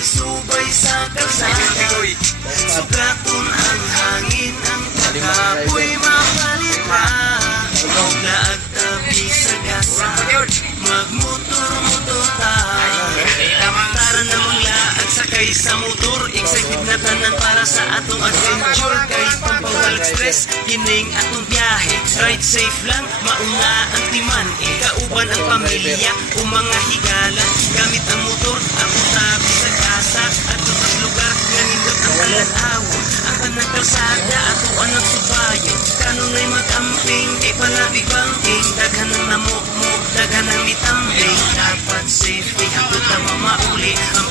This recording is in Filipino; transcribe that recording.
may subay sa kalsada. Sugaton ang hangin, ang kakapoy mapalitan. Laag tabi sa gasa, magmotor-motor tayo. Tara na maglaag sakay sa motor, excited na tanan para sa atong adventure. Kahit pampawalag stress, kining atong biyahe. Ride safe lang, mauna ang timan, kauban ang pamilya o mga higala. Gamit ang motor, ako tabi sa gasa. At sa lugar, nangindot ang talanawa. Ang kanang kalsada, ato ang nagsubayo. Kanunay mag-amping, kay palabig banking. Daghan ng namok mo, daghan ng mitambing. Dapat safety, hanggang na mamauli. Ang